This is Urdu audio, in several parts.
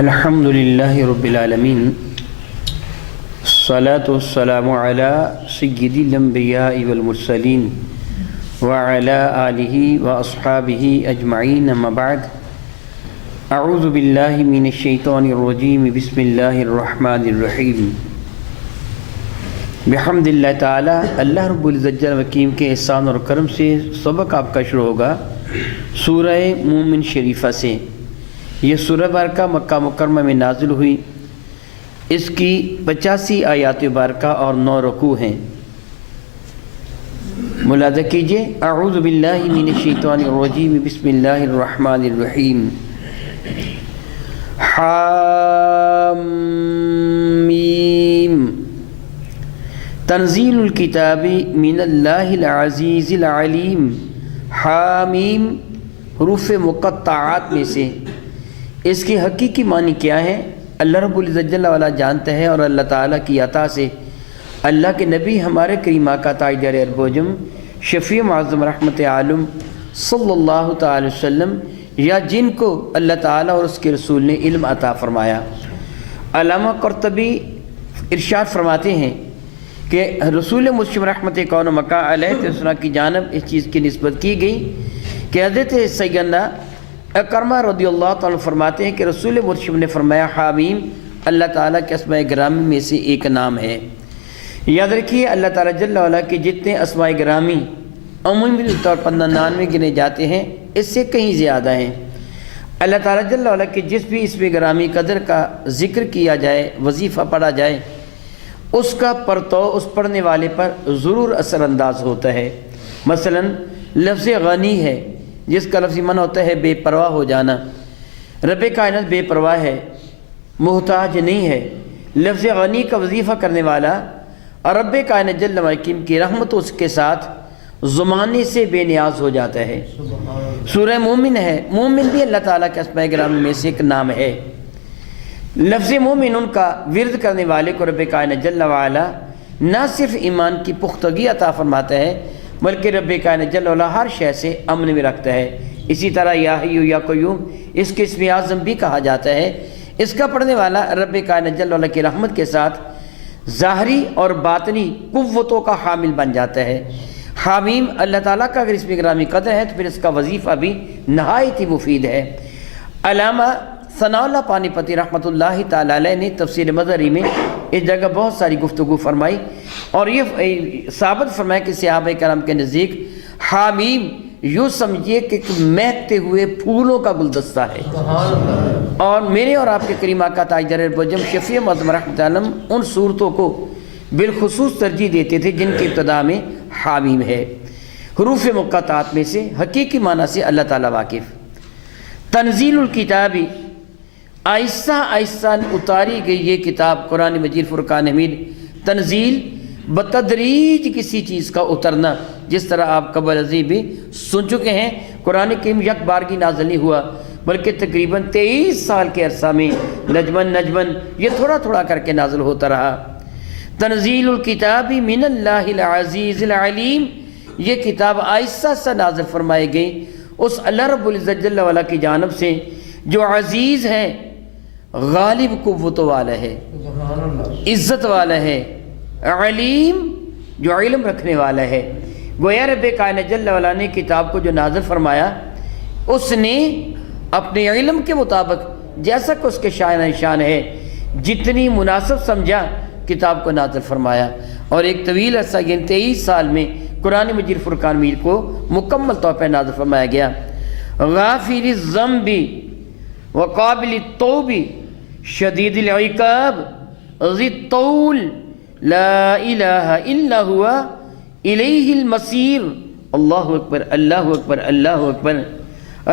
الحمد للہ رب العالمین الصلاة والسلام علی سید الانبیاء والمرسلین وعلی آلہ واصحابہ اجمعین اما بعد اعوذ باللہ من الشیطان الرجیم بسم اللہ الرحمن الرحیم بحمد اللہ تعالی اللہ رب العزت جل وکیم کے احسان اور کرم سے سبق آپ کا شروع ہوگا سورہ مومن شریفہ سے۔ یہ سورہ بارکہ مکہ مکرمہ میں نازل ہوئی، اس کی 85 آیات بارکہ اور 9 رکوع ہیں۔ ملاحظہ کیجئے، اعوذ باللہ من الشیطان الرجیم بسم اللہ الرحمن الرحیم۔ حامیم تنزیل الکتاب من اللہ العزیز العلیم۔ حامیم حروف مقطعات میں سے اس کی حقیقی معنی کیا ہے اللہ رب العزت جل وعلا جانتا ہے، اور اللہ تعالیٰ کی عطا سے اللہ کے نبی ہمارے کریم آقا تاجدار ارب و عجم شفیع معظم رحمت عالم صلی اللہ تعالی وسلم، یا جن کو اللہ تعالیٰ اور اس کے رسول نے علم عطا فرمایا۔ علامہ قرطبی ارشاد فرماتے ہیں کہ رسول مسلم رحمت کون مکہ علیہ السلام کی جانب اس چیز کی نسبت کی گئی کہ حضرت سیدنا اکرمہ رضی اللہ تعالیٰ فرماتے ہیں کہ رسول مرشد نے فرمایا حامیم اللہ تعالیٰ کے اسماء گرامی میں سے ایک نام ہے۔ یاد رکھیے اللہ تعالیٰ جل وعلا کے جتنے اسماء گرامی عمومی طور پر 99 گنے جاتے ہیں، اس سے کہیں زیادہ ہیں۔ اللہ تعالیٰ جل وعلا کے جس بھی اسم گرامی قدر کا ذکر کیا جائے، وظیفہ پڑھا جائے، اس کا پرتو اس پڑھنے والے پر ضرور اثر انداز ہوتا ہے۔ مثلا لفظ غنی ہے، جس کا لفظی معنی ہوتا ہے بے پرواہ ہو جانا۔ رب کائنات بے پرواہ ہے، محتاج نہیں ہے۔ لفظ غنی کا وظیفہ کرنے والا اور رب کائنات جل وعلا کی رحمت اس کے ساتھ زمانے سے بے نیاز ہو جاتا ہے۔ سورہ مومن ہے، مومن بھی اللہ تعالیٰ کے اسماء گرامی میں سے ایک نام ہے۔ لفظ مومن ان کا ورد کرنے والے کو رب کائنات جل وعلا نہ صرف ایمان کی پختگی عطا فرماتا ہے، بلکہ رب کائنات جل وعلا ہر شے سے امن میں رکھتا ہے۔ اسی طرح یا حی یا قیوم اس کے اسم اعظم بھی کہا جاتا ہے۔ اس کا پڑھنے والا رب کائنات جل وعلا کی رحمت کے ساتھ ظاہری اور باطنی قوتوں کا حامل بن جاتا ہے۔ حامیم اللہ تعالیٰ کا اگر اسم گرامی قدر ہے تو پھر اس کا وظیفہ بھی نہایت ہی مفید ہے۔ علامہ ثناء اللہ پانی پتی رحمۃ اللہ تعالی علیہ نے تفسیر مظہری میں اس جگہ بہت ساری گفتگو فرمائی، اور یہ ثابت فرمایا کہ صحابہ کرام کے نزدیک حامیم یوں سمجھیے کہ ایک مہکتے ہوئے پھولوں کا گلدستہ ہے۔ اور میرے اور آپ کے کریم آقا تاجدار ارب و عجم شفیع معظم رحمت عالم ان صورتوں کو بالخصوص ترجیح دیتے تھے جن کی ابتدا میں حامیم ہے۔ حروف مقطعات میں سے حقیقی معنی سے اللہ تعالیٰ واقف۔ تنزیل الکتابی آہستہ آہستہ اتاری گئی یہ کتاب قرآن مجید فرقان حمید۔ تنزیل بتدریج کسی چیز کا اترنا، جس طرح آپ قبل ازیں بھی سن چکے ہیں۔ قرآن کریم یک بارگی نازل نہیں ہوا، بلکہ تقریباً 23 سال کے عرصہ میں نجمن یہ تھوڑا تھوڑا کر کے نازل ہوتا رہا۔ تنزیل الکتاب من اللہ العزیز العلیم، یہ کتاب آہستہ سے نازل فرمائی گئی اس اللہ رب العزت جل وعلا کی جانب سے جو عزیز ہے، غالب قوت والا ہے، عزت والا ہے، علیم جو علم رکھنے والا ہے۔ گویا رب کائنات جل وعلا نے کتاب کو جو نازل فرمایا، اس نے اپنے علم کے مطابق جیسا کہ اس کے شان ہے جتنی مناسب سمجھا کتاب کو نازل فرمایا، اور ایک طویل عرصہ یعنی 23 سال میں قرآن مجید فرقان میر کو مکمل طور پر نازل فرمایا گیا۔ غافر الذنب وقابل التوب شدید العقاب ذی الطول لا الہ الا ہوا الیہ المصیر۔ اللہ اکبر اللہ اکبر اللہ اکبر۔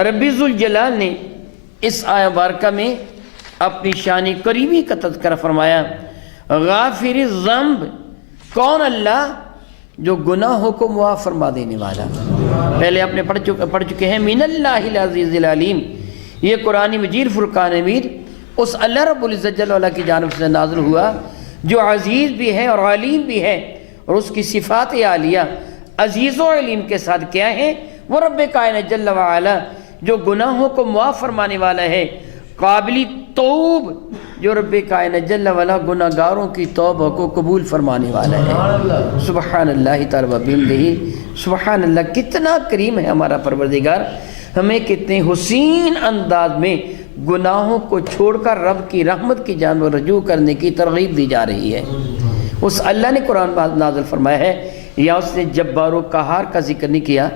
رب ذوالجلال نے اس آیہ مبارکہ میں اپنی شان کریمی کا تذکرہ فرمایا۔ غافر الذنب، کون اللہ؟ جو گناہوں کو معاف فرما دینے والا۔ پہلے آپ نے پڑھ چکے ہیں من اللہ العزیز العلیم۔ یہ قرآن مجید فرقان حمید اس اللہ رب العزت جل وعلا کی جانب سے نازل ہوا جو عزیز بھی ہے اور علیم بھی ہے، اور اس کی صفات عالیہ عزیز و علیم کے ساتھ کیا ہے؟ وہ رب کائنات جل وعلا جو گناہوں کو معاف فرمانے والا ہے، قابل توب جو رب کائنات جل وعلا گناہگاروں کی توبہ کو قبول فرمانے والا ہے۔ سبحان اللہ تعالی و بحمدہ، سبحان اللہ، کتنا کریم ہے ہمارا پروردگار، ہمیں کتنے حسین انداز میں گناہوں کو چھوڑ کر رب کی رحمت کی جانب رجوع کرنے کی ترغیب دی جا رہی ہے۔ اس اللہ نے قرآن نازل فرمایا ہے، یا اس نے جبار و قہار کا ذکر نہیں کیا،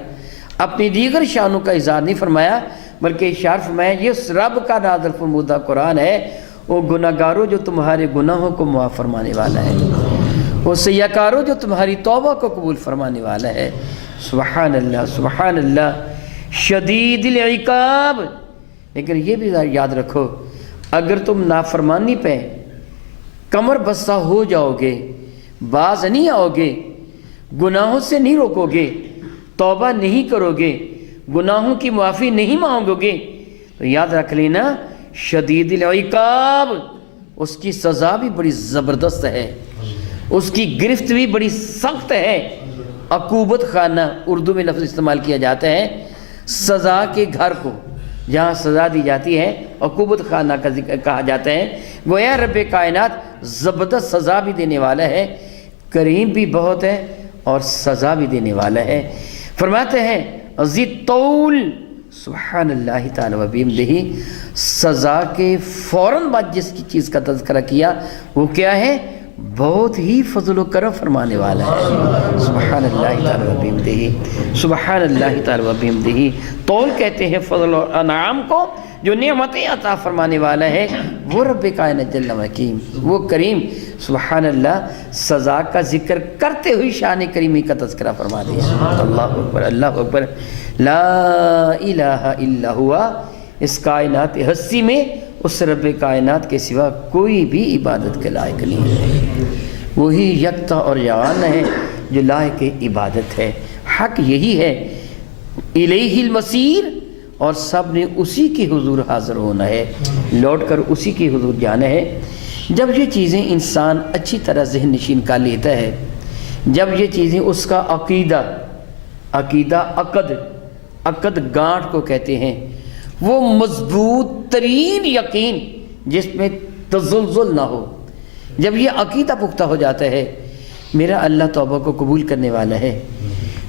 اپنی دیگر شانوں کا اظہار نہیں فرمایا، بلکہ اشارہ فرمایا یہ اس رب کا نازل فرمودہ قرآن ہے، وہ گناہگاروں جو تمہارے گناہوں کو معاف فرمانے والا ہے، وہ سیاکاروں جو تمہاری توبہ کو قبول فرمانے والا ہے۔ سبحان اللہ، سبحان اللہ، شدید العقاب۔ لیکن یہ بھی یاد رکھو، اگر تم نافرمانی پہ کمر بستہ ہو جاؤ گے، باز نہیں آؤ گے، گناہوں سے نہیں روکو گے، توبہ نہیں کرو گے، گناہوں کی معافی نہیں مانگو گے، تو یاد رکھ لینا شدید العقاب، اس کی سزا بھی بڑی زبردست ہے، اس کی گرفت بھی بڑی سخت ہے۔ عقوبت خانہ اردو میں لفظ استعمال کیا جاتا ہے سزا کے گھر کو، جہاں سزا دی جاتی ہے عقوبت خانہ کا ذکر کہا جاتا ہے۔ گویا رب کائنات زبردست سزا بھی دینے والا ہے، کریم بھی بہت ہے اور سزا بھی دینے والا ہے۔ فرماتے ہیں ذی طول، سبحان اللہ تعالی و بحمدہ، سزا کے فوراً بعد جس کی چیز کا تذکرہ کیا وہ کیا ہے؟ بہت ہی فضل و کرم فرمانے والا ہے۔ سبحان اللہ تعالی و بحمدہ، سبحان اللہ تعالی و بحمدہ۔ طول کہتے ہیں فضل و انعام کو، جو نعمتیں عطا فرمانے والا ہے وہ رب کائنات جل حکیم، وہ کریم۔ سبحان اللہ، سزا کا ذکر کرتے ہوئی شان کریمی کا تذکرہ فرما دیا۔ اللہ اکبر، اللہ اکبر، لا الہ الا ہوا۔ اس کائنات ہستی میں اس رب کائنات کے سوا کوئی بھی عبادت کے لائق نہیں ہے، وہی یکتا اور یگانہ ہے جو لائق عبادت ہے۔ حق یہی ہے، الیہ المصیر، اور سب نے اسی کے حضور حاضر ہونا ہے، لوٹ کر اسی کے حضور جانا ہے۔ جب یہ چیزیں انسان اچھی طرح ذہن نشین کا لیتا ہے، جب یہ چیزیں اس کا عقیدہ عقد گانٹھ کو کہتے ہیں، وہ مضبوط ترین یقین جس میں تزلزل نہ ہو، جب یہ عقیدہ پختہ ہو جاتا ہے میرا اللہ توبہ کو قبول کرنے والا ہے،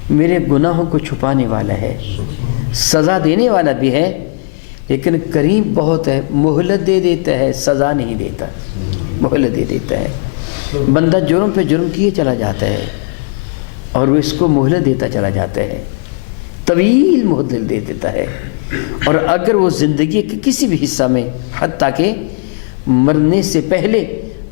میرے گناہوں کو چھپانے والا ہے، سزا دینے والا بھی ہے، لیکن کریم بہت ہے، مہلت دے دیتا ہے، سزا نہیں دیتا، مہلت دے دیتا ہے۔ بندہ جرم پہ جرم کیے چلا جاتا ہے اور وہ اس کو مہلت دیتا چلا جاتا ہے، طویل مہلت دے دیتا ہے، اور اگر وہ زندگی کے کسی بھی حصہ میں حتیٰ کہ مرنے سے پہلے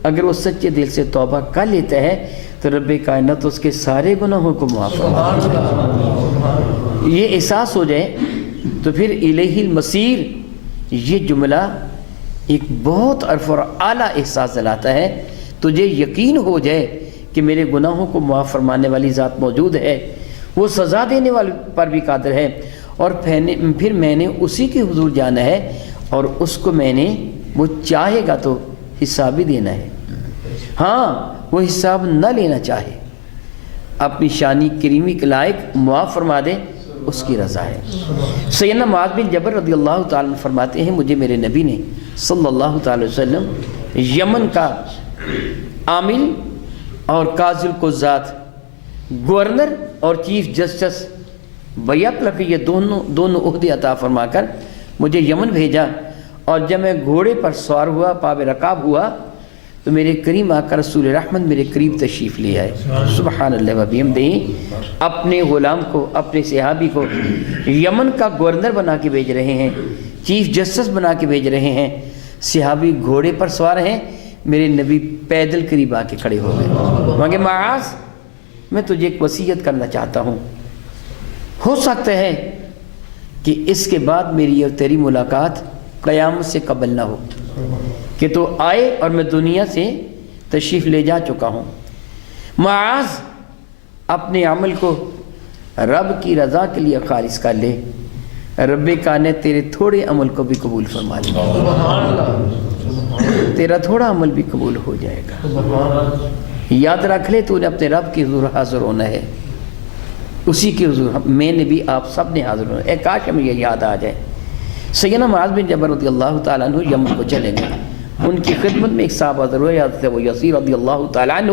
اگر وہ سچے دل سے توبہ کر لیتا ہے تو رب کائنات اس کے سارے گناہوں کو معاف فرما دیتا ہے۔ یہ احساس ہو جائے تو پھر الیہ المصیر یہ جملہ ایک بہت عرف اور اعلیٰ احساس دلاتا ہے۔ تجھے یقین ہو جائے کہ میرے گناہوں کو معاف فرمانے والی ذات موجود ہے، وہ سزا دینے والے پر بھی قادر ہے، اور پھر میں نے اسی کے حضور جانا ہے، اور اس کو میں نے وہ چاہے گا تو حساب بھی دینا ہے، ہاں وہ حساب نہ لینا چاہے اپنی شانی کریمی کے لائق معاف فرما دے، اس کی رضا ہے۔ سیدنا معاذ بن جبل رضی اللہ تعالیٰ عنہ فرماتے ہیں مجھے میرے نبی نے صلی اللہ تعالی وسلم یمن کا عامل اور قاضی القضات، گورنر اور چیف جسٹس بیعت لگی، یہ دونوں عہدے عطا فرما کر مجھے یمن بھیجا، اور جب میں گھوڑے پر سوار ہوا، پاب رکاب ہوا، تو میرے کریم آقا رسول رحمت میرے قریب تشریف لے آئے۔ سبحان اللہ و بحمدہ، اپنے غلام کو، اپنے صحابی کو یمن کا گورنر بنا کے بھیج رہے ہیں، چیف جسٹس بنا کے بھیج رہے ہیں، صحابی گھوڑے پر سوار ہیں، میرے نبی پیدل قریب آ کے کھڑے ہو گئے، مانگے معاذ میں تجھے ایک وصیت کرنا چاہتا ہوں، ہو سکتا ہے کہ اس کے بعد میری اور تیری ملاقات قیامت سے قبل نہ ہو، کہ تو آئے اور میں دنیا سے تشریف لے جا چکا ہوں۔ معاذ اپنے عمل کو رب کی رضا کے لیے خالص کر لے، رب کائنات تیرے تھوڑے عمل کو بھی قبول فرما لے، تیرا تھوڑا عمل بھی قبول ہو جائے گا۔ یاد رکھ لے تو نے اپنے رب کے حضور حاضر ہونا ہے، اسی کے حضور میں نے بھی، آپ سب نے حاضر ہونا ہے۔ کاش ہمیں یہ یاد آ جائے سیدنا معاذ بن جبل رضی اللہ تعالیٰ عنہ یمن کو چلے گئے. ان کی خدمت میں ایک صحابہ ضرور یاد تھے، وہ یسیر رضی اللہ تعالیٰ عنہ،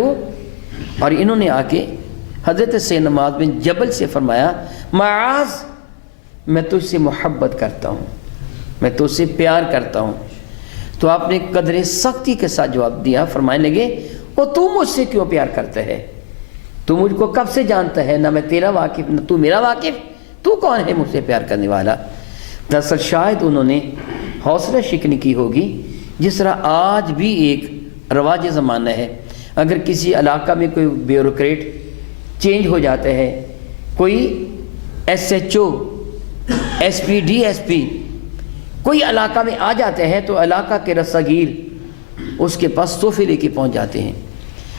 اور انہوں نے آ کے حضرت سیدنا معاذ بن جبل سے فرمایا معاذ میں تجھ سے محبت کرتا ہوں، میں تجھ سے پیار کرتا ہوں. تو آپ نے قدر سختی کے ساتھ جواب دیا، فرمانے لگے وہ تو مجھ سے کیوں پیار کرتا ہے؟ تو مجھ کو کب سے جانتا ہے؟ نہ میں تیرا واقف نہ تو میرا واقف، تو کون ہے مجھ سے پیار کرنے والا؟ دراصل شاید انہوں نے حوصلہ شکنی کی ہوگی، جس طرح آج بھی ایک رواج زمانہ ہے. اگر کسی علاقہ میں کوئی بیوروکریٹ چینج ہو جاتا ہے، کوئی SHO SP DSP کوئی علاقہ میں آ جاتے ہیں، تو علاقہ کے رساگیر اس کے پاس تحفے لے کے پہنچ جاتے ہیں،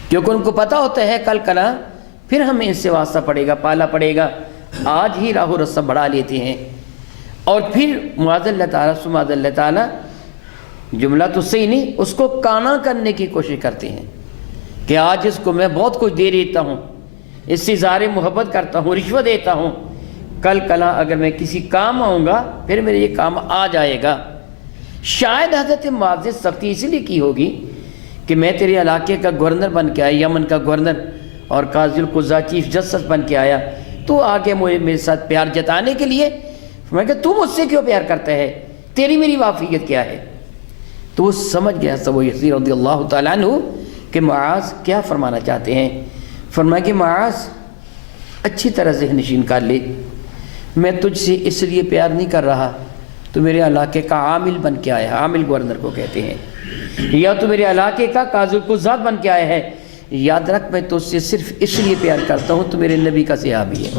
کیونکہ ان کو پتہ ہوتا ہے کل کلا پھر ہمیں ان سے واسطہ پڑے گا، پالا پڑے گا. آج ہی راہ و رسہ بڑھا لیتے ہیں، اور پھر معاذ اللہ تعالیٰ سماذ اللہ تعالیٰ، جملہ تو صحیح نہیں، اس کو کانا کرنے کی کوشش کرتے ہیں کہ آج اس کو میں بہت کچھ دے دیتا ہوں، اس سے اظہار محبت کرتا ہوں، رشوت دیتا ہوں، کل کلا اگر میں کسی کام آؤں گا پھر میرے یہ کام آ جائے گا. شاید حضرت معاذ نے سختی اسی لیے کی ہوگی کہ میں تیرے علاقے کا گورنر بن کے آیا، یمن کا گورنر اور قاضی القضاء چیف جسٹس بن کے آیا، تو آگے مجھے میرے ساتھ پیار جتانے کے لیے میں کہ تو مجھ سے کیوں پیار کرتا ہے، تیری میری واقفیت کیا ہے؟ تو وہ سمجھ گیا سب یسیر رضی اللہ تعالیٰ عنہ کہ معاذ کیا فرمانا چاہتے ہیں. فرمایا کہ معاذ اچھی طرح ذہن نشین کر لے، میں تجھ سے اس لیے پیار نہیں کر رہا تو میرے علاقے کا عامل بن کے آیا ہے، عامل گورنر کو کہتے ہیں، یا تو میرے علاقے کا قاضی القضاء بن کے آیا ہے. یاد رکھ میں تجھ سے صرف اس لیے پیار کرتا ہوں تو میرے نبی کا صحابی ہے،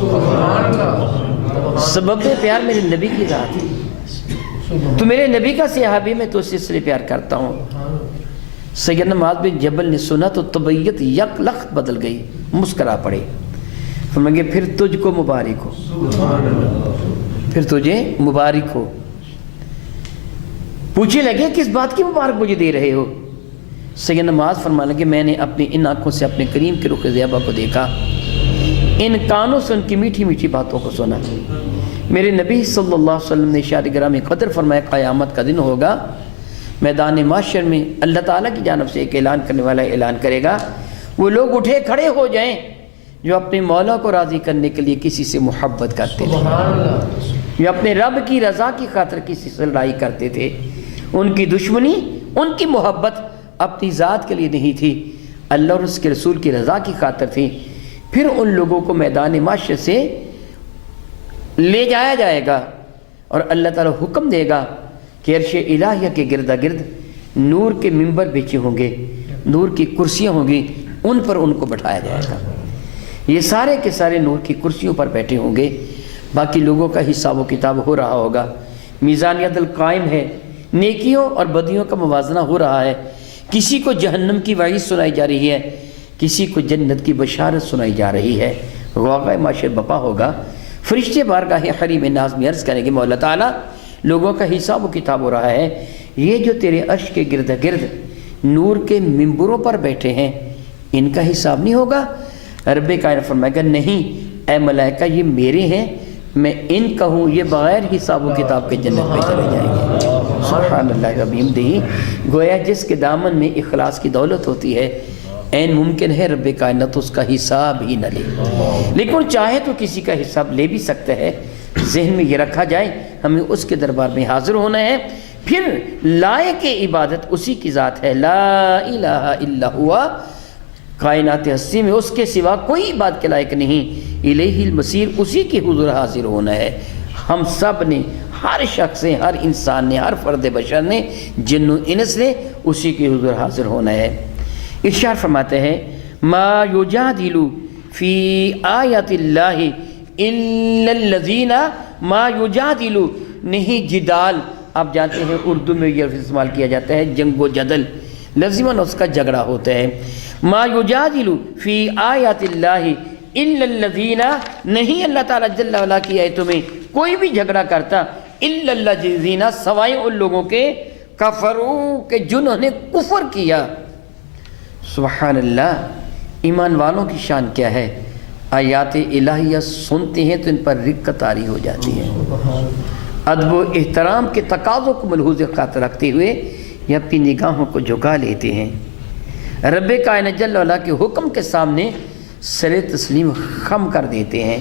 سبب پیار میرے نبی کی ذات ہے، تو میرے نبی کا صحابی، میں تجھ سے اس لیے پیار کرتا ہوں. سیدنا معاذ بن جبل نے سنا تو طبیعت یک لخت بدل گئی، مسکرا پڑے. فرمایا کہ پھر تجھ کو مبارک ہو، پھر تجھے مبارک ہو. پوچھے لگے کس بات کی مبارک مجھے دے رہے ہو؟ سیدنا معاذ فرمانے لگے میں نے اپنی ان آنکھوں سے اپنے کریم کے رخ زیبا کو دیکھا، ان کانوں سے ان کی میٹھی میٹھی باتوں کو سنا. میرے نبی صلی اللہ علیہ وسلم نے اشارہ گرامی قدر فرمایا قیامت کا دن ہوگا، میدان محشر میں اللہ تعالیٰ کی جانب سے ایک اعلان کرنے والا اعلان کرے گا، وہ لوگ اٹھے کھڑے ہو جائیں جو اپنے مولا کو راضی کرنے کے لیے کسی سے محبت کرتے تھے، جو اپنے رب کی رضا کی خاطر کسی سے لڑائی کرتے تھے. ان کی دشمنی، ان کی محبت اپنی ذات کے لیے نہیں تھی، اللہ اور اس کے رسول کی رضا کی خاطر تھی. پھر ان لوگوں کو میدان محشر سے لے جایا جائے گا اور اللہ تعالیٰ حکم دے گا کہ عرش الہیہ کے گردا گرد نور کے ممبر بچے ہوں گے، نور کی کرسیاں ہوں گی، ان پر ان کو بٹھایا جائے گا. یہ سارے کے سارے نور کی کرسیوں پر بیٹھے ہوں گے، باقی لوگوں کا حساب و کتاب ہو رہا ہوگا، میزان عدل قائم ہے، نیکیوں اور بدیوں کا موازنہ ہو رہا ہے. کسی کو جہنم کی وعید سنائی جا رہی ہے، کسی کو جنت کی بشارت سنائی جا رہی ہے. غوغۂ معاشر بپا ہوگا، فرشتے بارگاہ حریم ناز میں عرض کریں گے مولا تعالیٰ لوگوں کا حساب و کتاب ہو رہا ہے، یہ جو تیرے عرش کے گرد گرد نور کے ممبروں پر بیٹھے ہیں ان کا حساب نہیں ہوگا؟ رب کائنات فرمائے گا نہیں اے ملائکہ یہ میرے ہیں، میں ان کا ہوں، یہ بغیر حساب و کتاب کے جنت میں چلے جائیں گے. سبحان اللہ ربیم دہی. گویا جس کے دامن میں اخلاص کی دولت ہوتی ہے این ممکن ہے رب کائنات اس کا حساب ہی نہ لے، لیکن چاہے تو کسی کا حساب لے بھی سکتا ہے. ذہن میں یہ رکھا جائے ہمیں اس کے دربار میں حاضر ہونا ہے. پھر لائق عبادت اسی کی ذات ہے، لا الہ الا ہوا، کائنات ہستی میں اس کے سوا کوئی بات کے لائق نہیں. الیہ المصیر، اسی کے حضور حاضر ہونا ہے. ہم سب نے، ہر شخص نے، ہر انسان نے، ہر فرد بشر نے، جن و انس نے اسی کے حضور حاضر ہونا ہے. ارشاد فرماتے ہیں ما یجادل فی آیات اللہ الا الذین، ما یجادل نہیں جدال، آپ جانتے ہیں اردو میں یہ لفظ استعمال کیا جاتا ہے جنگ و جدل، لازماً اس کا جھگڑا ہوتا ہے. ما یجادل فی آیات اللہ الا الذین، نہیں اللہ تعالیٰ جل وعلا کی آیتوں میں کوئی بھی جھگڑا کرتا الا الذین، سوائے ان لوگوں کے کفروا کہ جنہوں نے کفر کیا. سبحان اللہ. ایمان والوں کی شان کیا ہے، آیات الہیہ سنتے ہیں تو ان پر رقت طاری ہو جاتی ہے، ادب و احترام کے تقاضوں کو ملحوظ خاطر رکھتے ہوئے یہ اپنی نگاہوں کو جھکا لیتے ہیں، رب کائنات جل وعلا کے حکم کے سامنے سر تسلیم خم کر دیتے ہیں،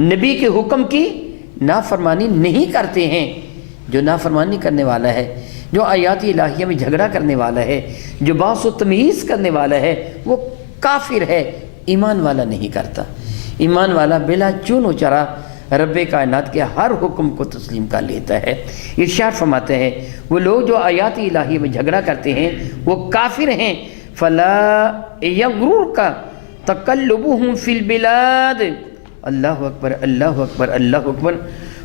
نبی کے حکم کی نافرمانی نہیں کرتے ہیں۔ جو نافرمانی کرنے والا ہے، جو آیات الہیہ میں جھگڑا کرنے والا ہے، جو باس و تمیز کرنے والا ہے، وہ کافر ہے، ایمان والا نہیں کرتا۔ ایمان والا بلا چون و چرا رب کائنات کے ہر حکم کو تسلیم کر لیتا ہے۔ ارشاد فرماتے ہیں وہ لوگ جو آیات الہیہ میں جھگڑا کرتے ہیں وہ کافر ہیں۔ فلا یغررک تقلبهم فی البلاد، اللہ اکبر اللہ اکبر اللہ اکبر۔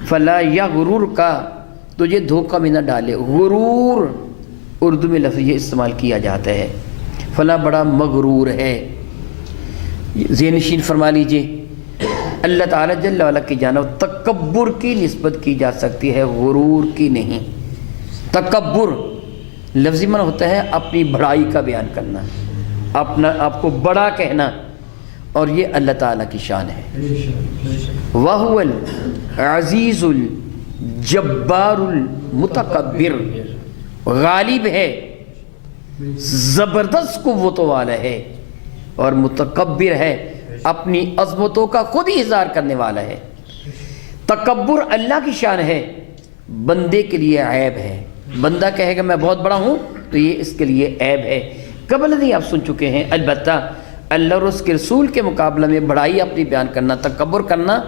فلا یغررک، تجھے دھوکہ میں نہ ڈالے۔ غرور اردو میں لفظ یہ استعمال کیا جاتا ہے، فلا بڑا مغرور ہے۔ ذہن نشین فرما لیجئے، اللہ تعالیٰ جل وعلا کی جانب تکبر کی نسبت کی جا سکتی ہے، غرور کی نہیں۔ تکبر لفظی معنی ہوتا ہے اپنی بڑائی کا بیان کرنا، اپنا آپ کو بڑا کہنا، اور یہ اللہ تعالیٰ کی شان ہے۔ وَهُوَ الْعَزِيزُ الْجَبَّارُ الْمُتَكَبِّرُ، غالب ہے، زبردست قوتوں والا ہے، اور متکبر ہے، اپنی عظمتوں کا خود ہی اظہار کرنے والا ہے۔ تکبر اللہ کی شان ہے، بندے کے لیے عیب ہے۔ بندہ کہے گا میں بہت بڑا ہوں تو یہ اس کے لیے عیب ہے۔ قبل نہیں آپ سن چکے ہیں، البتہ اللہ اور اس کے رسول کے مقابلے میں بڑائی اپنی بیان کرنا، تکبر کرنا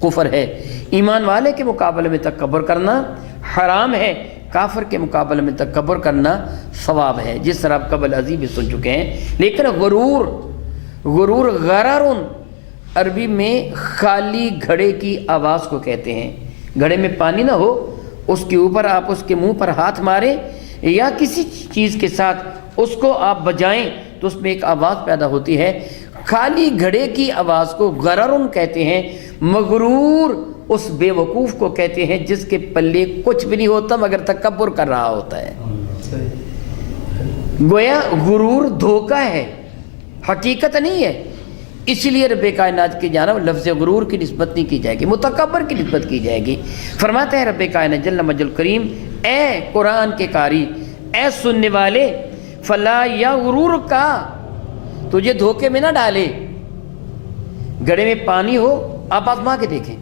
کفر ہے۔ ایمان والے کے مقابلے میں تکبر کرنا حرام ہے، کافر کے مقابلے میں تکبر کرنا ثواب ہے، جس طرح آپ قبل ازیں بھی سن چکے ہیں۔ لیکن غرور غرر عربی میں خالی گھڑے کی آواز کو کہتے ہیں۔ گھڑے میں پانی نہ ہو، اس کے اوپر آپ اس کے منہ پر ہاتھ ماریں یا کسی چیز کے ساتھ اس کو آپ بجائیں تو اس میں ایک آواز پیدا ہوتی ہے، خالی گھڑے کی آواز کو غرر کہتے ہیں۔ مغرور اس بے وقوف کو کہتے ہیں جس کے پلے کچھ بھی نہیں ہوتا مگر تکبر کر رہا ہوتا ہے۔ گویا غرور دھوکہ ہے، حقیقت نہیں ہے، اس لیے رب کائنات کی جانب لفظ غرور کی نسبت نہیں کی جائے گی، متکبر کی نسبت کی جائے گی۔ فرماتے ہیں رب کائنات جل مجد کریم، اے قرآن کے قاری، اے سننے والے، فلا یغررک، تجھے دھوکے میں نہ ڈالے۔ گھڑے میں پانی ہو، آپ آزما کے دیکھیں،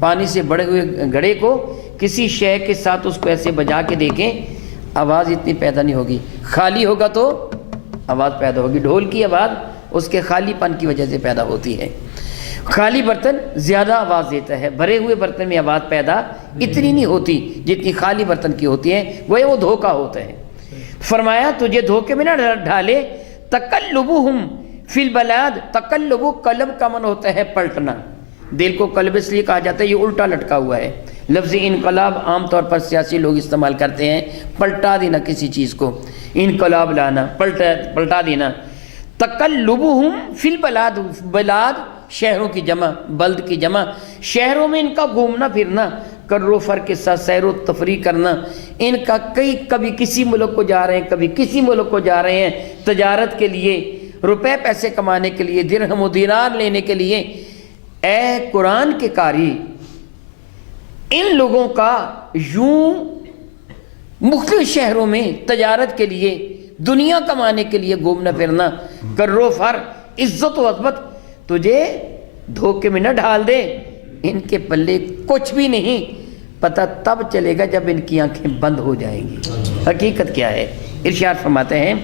پانی سے بڑے ہوئے گھڑے کو کسی شے کے ساتھ اس کو ایسے بجا کے دیکھیں، آواز اتنی پیدا نہیں ہوگی۔ خالی ہوگا تو آواز پیدا ہوگی۔ ڈھول کی آواز اس کے خالی پن کی وجہ سے پیدا ہوتی ہے۔ خالی برتن زیادہ آواز دیتا ہے، بھرے ہوئے برتن میں آواز پیدا اتنی نہیں ہوتی جتنی خالی برتن کی ہوتی ہے، وہ دھوکہ ہوتا ہے۔ فرمایا تجھے دھوکے میں نہ ڈالے۔ تقلبہم فی البلاد، تقلب قلب کا من ہوتا ہے پلٹنا، دل کو قلب اس لیے کہا جاتا ہے یہ الٹا لٹکا ہوا ہے۔ لفظ انقلاب عام طور پر سیاسی لوگ استعمال کرتے ہیں، پلٹا دینا کسی چیز کو، انقلاب لانا، پلٹا دینا۔ تقلبہم فی البلاد، بلاد شہروں کی جمع، بلد کی جمع، شہروں میں ان کا گھومنا پھرنا، کر و فر کے ساتھ سیر و تفریح کرنا، ان کا کبھی کسی ملک کو جا رہے ہیں، کبھی کسی ملک کو جا رہے ہیں تجارت کے لیے، روپے پیسے کمانے کے لیے، درہم و دینار لینے کے لیے۔ اے قرآن کے قاری، ان لوگوں کا یوں مختلف شہروں میں تجارت کے لیے، دنیا کمانے کے لیے گھومنا پھرنا، کر و فر، عزت و عظمت، تجھے دھوکے میں نہ ڈال دے۔ ان کے پلے کچھ بھی نہیں، پتہ تب چلے گا جب ان کی آنکھیں بند ہو جائیں گی۔ حقیقت کیا ہے؟ ارشاد فرماتے ہیں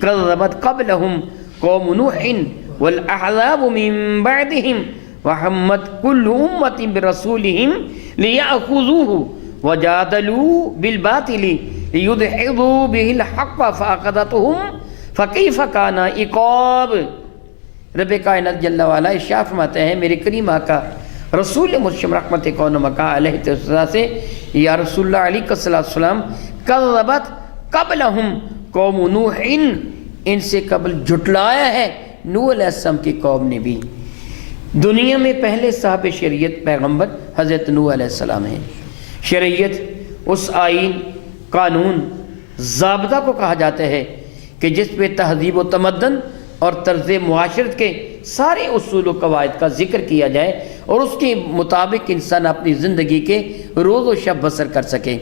کذبت قبلہم قوم نوح والاحزاب من بعدہم وحمت کل امت برسولہم لیأخذوہ وجادلوا بالباطل لیدحضوا بہ الحق فاخذتہم فکیف کان عقاب۔ رب کائنات جل وعلا ارشاد فرماتے ہیں میرے کریم آقا رسول مرشد رحمت کون مکہ علیہ السلام سے، یا رسول اللہ علیہ السلام، کذبت قبلہم قوم نوح، ان سے قبل جھٹلایا ہے نوح علیہ السلام کی قوم نے بھی۔ دنیا میں پہلے صاحب شریعت پیغمبر حضرت نوح علیہ السلام ہیں۔ شریعت اس آئین، قانون، ضابطہ کو کہا جاتا ہے کہ جس پہ تہذیب و تمدن اور طرز معاشرت کے سارے اصول و قواعد کا ذکر کیا جائے، اور اس کے مطابق انسان اپنی زندگی کے روز و شب بسر کر سکے۔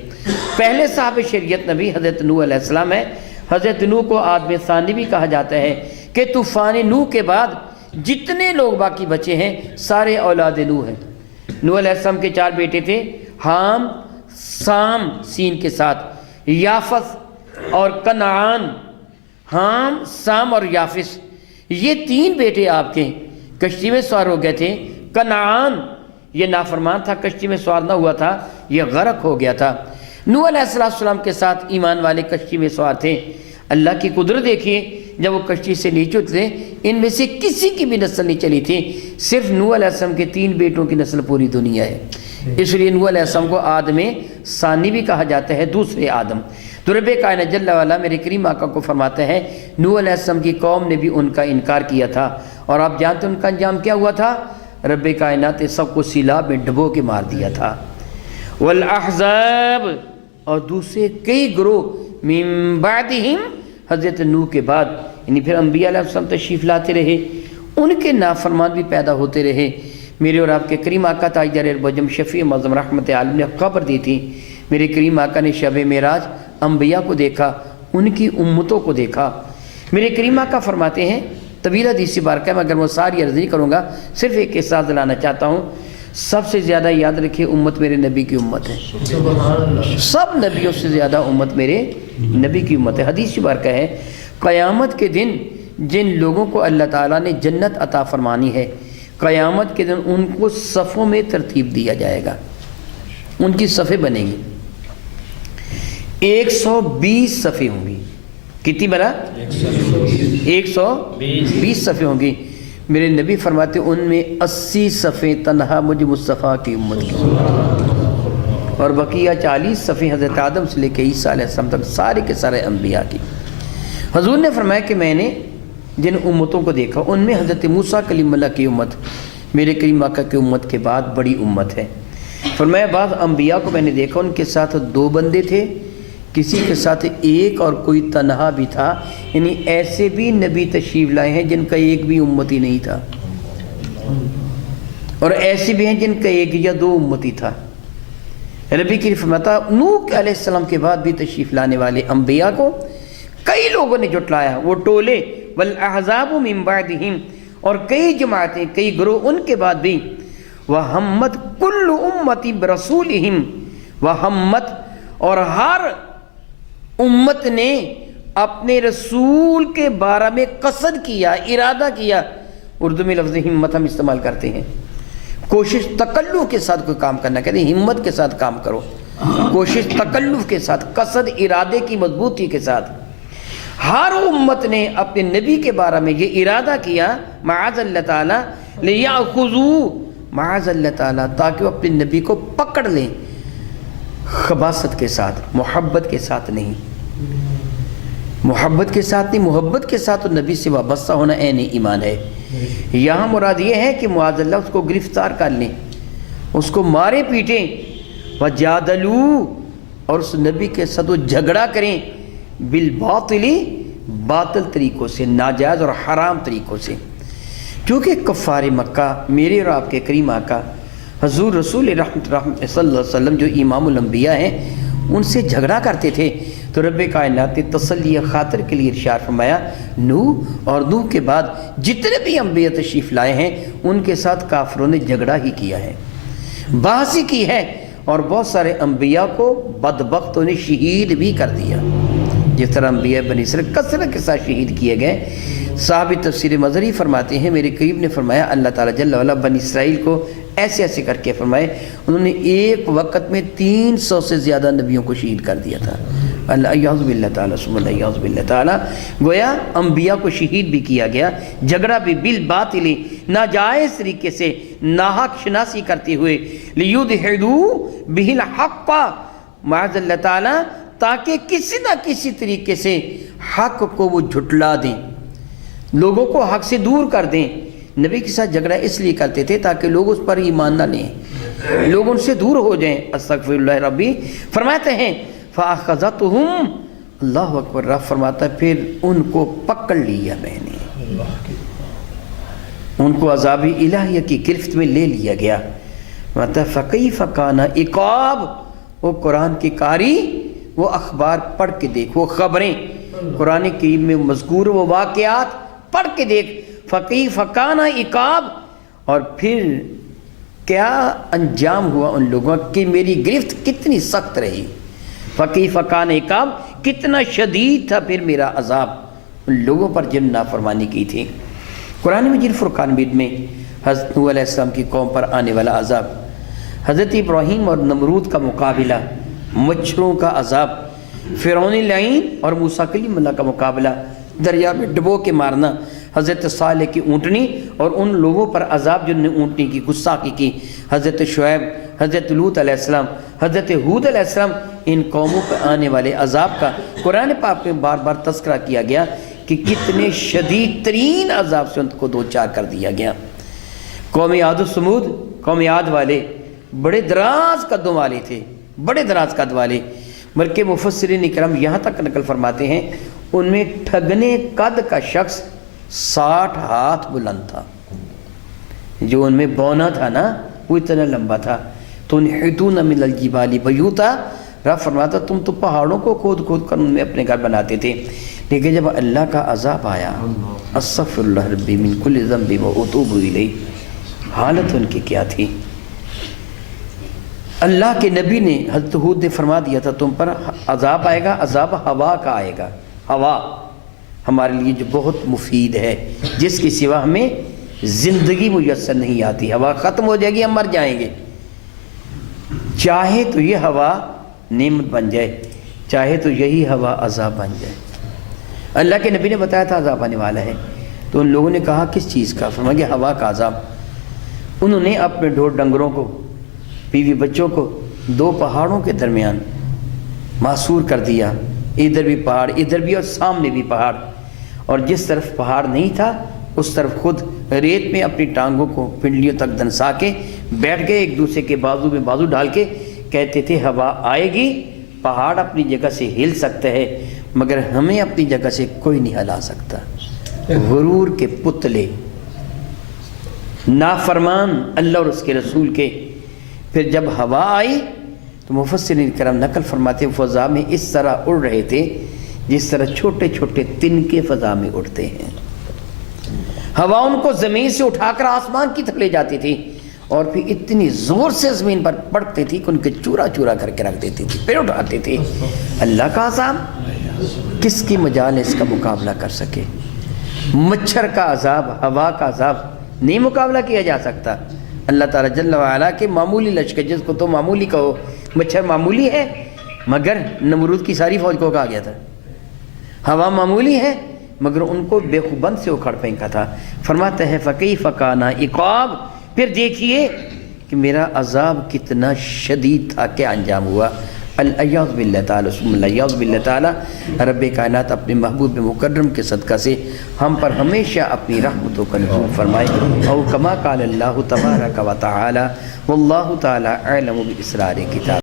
پہلے صاحب شریعت نبی حضرت نوح علیہ السلام ہے۔ حضرت نوح کو آدم ثانی بھی کہا جاتا ہے کہ طوفان نوح کے بعد جتنے لوگ باقی بچے ہیں سارے اولاد نوح ہیں۔ نوح علیہ السلام کے 4 بیٹے تھے، حام، سام سین کے ساتھ، یافس اور کنعان۔ حام، سام اور یافس یہ 3 بیٹے آپ کے کشتی میں سوار ہو گئے تھے۔ کنعان یہ نافرمان تھا، کشتی میں سوار نہ ہوا تھا، یہ غرق ہو گیا تھا۔ نوح علیہ السلام کے ساتھ ایمان والے کشتی میں سوار تھے۔ اللہ کی قدرت دیکھیے، جب وہ کشتی سے نیچے اترے ان میں سے کسی کی بھی نسل نہیں چلی تھی، صرف نوح علیہ السلام کے 3 بیٹوں کی نسل پوری دنیا ہے۔ اس لیے نوح علیہ السلام کو آدم ثانی بھی کہا جاتا ہے، دوسرے آدم۔ تو رب کائنات جل وعلا میرے کریم آقا کو فرماتا ہے نوح علیہ السلام کی قوم نے بھی ان کا انکار کیا تھا، اور آپ جانتے ہیں ان کا انجام کیا ہوا تھا؟ رب کائنات نے سب کو سیلاب میں ڈبو کے مار دیا تھا۔ والاحزاب، اور دوسرے کئی گروہ، من بعدہم، حضرت نوح کے بعد، یعنی پھر انبیاء علیہ السلام تشریف لاتے رہے، ان کے نافرمان بھی پیدا ہوتے رہے۔ میرے اور آپ کے کریم آقا تاجدار ارب شفیع معظم رحمت عالم نے خبر دی تھی، میرے کریم آقا نے شب معراج انبیاء کو دیکھا، ان کی امتوں کو دیکھا۔ میرے کریم آقا فرماتے ہیں، طویل حدیث بارکہ میں اگر وہ ساری عرض نہیں کروں گا، صرف ایک قصہ دلانا چاہتا ہوں۔ سب سے زیادہ یاد رکھیے امت میرے نبی کی امت ہے، سب نبیوں سے زیادہ امت میرے نبی کی امت ہے۔ حدیث بارکہ ہے، قیامت کے دن جن لوگوں کو اللہ تعالیٰ نے جنت عطا فرمانی ہے، قیامت کے دن ان کو صفوں میں ترتیب دیا جائے گا، ان کی صفیں بنے گی، 120 صفیں ہوں گی۔ کتنی بنا؟ 120 صفیں ہوں گی۔ میرے نبی فرماتے ان میں 80 صفیں تنہا مجھ مصطفیٰ کی امت کی، اور بقیہ 40 صفیں حضرت آدم سے لے کے عیسیٰ علیہ السلام تک سارے کے سارے انبیاء کی۔ حضور نے فرمایا کہ میں نے جن امتوں کو دیکھا ان میں حضرت موسیٰ کلیم اللہ کی امت میرے کریم آقا کی امت کے بعد بڑی امت ہے۔ فرمایا بعض انبیاء کو میں نے دیکھا، ان کے ساتھ 2 بندے تھے، کسی کے ساتھ 1 اور کوئی تنہا بھی تھا، یعنی ایسے بھی نبی تشریف لائے ہیں جن کا ایک بھی امتی نہیں تھا، اور ایسے بھی ہیں جن کا 1 یا 2 امتی تھا۔ نبی کی فرماتا نوح علیہ السلام کے بعد بھی تشریف لانے والے انبیاء کو کئی لوگوں نے جھٹلایا، وہ ٹولے، والاحزاب من بعدہم، اور کئی جماعتیں، کئی گروہ ان کے بعد بھی، وہمت کل امتی برسولہم، وہمت، اور ہر امت نے اپنے رسول کے بارے میں قصد کیا، ارادہ کیا۔ اردو میں لفظ ہمت ہم استعمال کرتے ہیں، کوشش تکلف کے ساتھ کوئی کام کرنا، کہتے ہیں ہمت کے ساتھ کام کرو، کوشش تکلف کے ساتھ، قصد ارادے کی مضبوطی کے ساتھ۔ ہر امت نے اپنے نبی کے بارے میں یہ ارادہ کیا، معاذ اللہ تعالیٰ، لیاخذوا، معاذ اللہ تعالیٰ، تاکہ وہ اپنے نبی کو پکڑ لیں، خباثت کے ساتھ، محبت کے ساتھ نہیں، محبت کے ساتھ نہیں، محبت کے ساتھ اور نبی سے وابستہ ہونا عین ایمان ہے۔ یہاں مراد یہ ہے کہ معاذ اللہ اس کو گرفتار کر لیں، اس کو مارے پیٹیں، وجادلوا، اور اس نبی کے ساتھ وہ جھگڑا کریں، بالباطل، باطل طریقوں سے، ناجائز اور حرام طریقوں سے۔ کیونکہ کفار مکہ میرے اور آپ کے کریم آقا حضور رسول رحمت صلی اللہ علیہ وسلم جو امام الانبیاء ہیں ان سے جھگڑا کرتے تھے، تو رب کائنات نے تسلی خاطر کے لیے ارشاد فرمایا نوح اور نوح کے بعد جتنے بھی انبیاء تشریف لائے ہیں ان کے ساتھ کافروں نے جھگڑا ہی کیا ہے، بحث ہی کی ہے، اور بہت سارے انبیاء کو بدبختوں نے شہید بھی کر دیا، جس طرح انبیاء بنی اسرائیل کثرت کے ساتھ شہید کیے گئے۔ صحابی تفسیر مظہری فرماتے ہیں میرے قریب نے فرمایا اللہ تعالیٰ جل وعلا بنی اسرائیل کو ایسے ایسے کر کے فرمائے، انہوں نے ایک وقت میں 300 سے زیادہ نبیوں کو شہید کر دیا تھا۔ اللہ اعوذ باللہ تعالیٰ ثم اللہ اعوذ باللہ تعالیٰ، گویا انبیاء کو شہید بھی کیا گیا، جھگڑا بھی بالباطل، ناجائز طریقے سے، ناحق شناسی کرتے ہوئے، لیدحضوا بہ الحق، معاذ اللہ تعالیٰ، تاکہ کسی نہ کسی طریقے سے حق کو وہ جھٹلا دیں، لوگوں کو حق سے دور کر دیں۔ نبی کے ساتھ جھگڑا اس لیے کرتے تھے تاکہ لوگ اس پر ایمان نہ لیں، لوگ ان سے دور ہو جائیں۔ استغفر اللہ ربی، فرماتے ہیں فَأَخَذَتْهُمْ، اللہ اکبر، رب فرماتا ہے پھر ان کو پکڑ لیا میں نے، ان کو عذاب الہیہ کی گرفت میں لے لیا گیا۔ فَكَيْفَ كَانَ عِقَابِ، وہ قرآن کی قاری وہ اخبار پڑھ کے دیکھ، وہ خبریں قرآن کریم میں مذکور وہ واقعات پڑھ کے دیکھ۔ فَكَيْفَ كَانَ عِقَابِ، اور پھر کیا انجام ہوا ان لوگوں کی، میری گرفت کتنی سخت رہی۔ فَكَيْفَ كَانَ عِقَابِ، کتنا شدید تھا پھر میرا عذاب ان لوگوں پر جن نافرمانی کی تھی۔ قرآن مجید فرقان مجید میں حضرت نوح علیہ السلام کی قوم پر آنے والا عذاب، حضرت ابراہیم اور نمرود کا مقابلہ، مچھروں کا عذاب، فرعون لعین اور موسیٰ کلیم اللہ کا مقابلہ، دریا میں ڈبو کے مارنا، حضرت صالح کی اونٹنی اور ان لوگوں پر عذاب جن نے اونٹنی کی گستاخی کی، حضرت شعیب، حضرت لوط علیہ السلام، حضرت ہود علیہ السلام، ان قوموں پر آنے والے عذاب کا قرآن پاک میں بار بار تذکرہ کیا گیا کہ کتنے شدید ترین عذاب سے ان کو دوچار کر دیا گیا۔ قوم عاد و سمود، قوم عاد والے بڑے دراز قدوں والے تھے، بڑے دراز قد والے، بلکہ مفسرین اکرام یہاں تک نقل فرماتے ہیں ان میں ٹھگنے قد کا شخص 60 ہاتھ بلند تھا، جو ان میں بونا تھا نا وہ اتنا لمبا تھا۔ تنحتون من الجبال بیوتا، رب فرماتا تم تو پہاڑوں کو کھود کھود کر ان میں اپنے گھر بناتے تھے، لیکن جب اللہ کا عذاب آیا، استغفر اللہ ربی من کل ذنب واتوب الیہ، حالت ان کی کیا تھی۔ اللہ کے نبی نے حضرت ہود نے فرما دیا تھا تم پر عذاب آئے گا، عذاب ہوا کا آئے گا۔ ہوا ہمارے لیے جو بہت مفید ہے، جس کی سوا ہمیں زندگی میسر نہیں آتی، ہوا ختم ہو جائے گی، ہم مر جائیں گے۔ چاہے تو یہ ہوا نعمت بن جائے، چاہے تو یہی ہوا عذاب بن جائے۔ اللہ کے نبی نے بتایا تھا عذاب آنے والا ہے، تو ان لوگوں نے کہا کس چیز کا؟ فرمایا کہ ہوا کا عذاب۔ انہوں نے اپنے ڈھور ڈنگروں کو، بیوی بچوں کو 2 پہاڑوں کے درمیان محصور کر دیا، ادھر بھی پہاڑ ادھر بھی اور سامنے بھی پہاڑ، اور جس طرف پہاڑ نہیں تھا اس طرف خود ریت میں اپنی ٹانگوں کو پنڈلیوں تک دنسا کے بیٹھ گئے، ایک دوسرے کے بازو میں بازو ڈال کے کہتے تھے ہوا آئے گی، پہاڑ اپنی جگہ سے ہل سکتا ہے مگر ہمیں اپنی جگہ سے کوئی نہیں ہلا سکتا۔ غرور کے پتلے، نافرمان اللہ اور اس کے رسول کے۔ پھر جب ہوا آئی تو مفسرین کرام نقل فرماتے ہیں فضا میں اس طرح اڑ رہے تھے جس طرح چھوٹے چھوٹے تنکے فضا میں اڑتے ہیں۔ ہوا ان کو زمین سے اٹھا کر آسمان کی طرف لے جاتی تھی اور پھر اتنی زور سے زمین پر پڑتی تھی کہ ان کے چورا چورا کر کے رکھ دیتی تھی، پھر اٹھاتے تھے۔ اللہ کا عذاب کس کی مجال ہے اس کا مقابلہ کر سکے؟ مچھر کا عذاب، ہوا کا عذاب نہیں مقابلہ کیا جا سکتا۔ اللہ تعالیٰ جل وعلا کے معمولی لشکر، جس کو تو معمولی کہو، مچھر معمولی ہے مگر نمرود کی ساری فوج کو کہا گیا تھا، ہوا معمولی ہے مگر ان کو بے خوبند سے اکھڑ پھینکا تھا۔ فرماتا ہے فَكَيْفَ كَانَ عِقَابِ، پھر دیکھیے کہ میرا عذاب کتنا شدید تھا، کیا انجام ہوا۔ الیاذ باللہ تعالیٰ، الیاذ باللہ تعالیٰ، رب کائنات اپنے محبوب مکرم کے صدقہ سے ہم پر ہمیشہ اپنی رحمتوں کا نزول فرمائے۔ او کما قال اللہ تبارک و تعالی، واللہ تعالی اعلم باسرار کتاب۔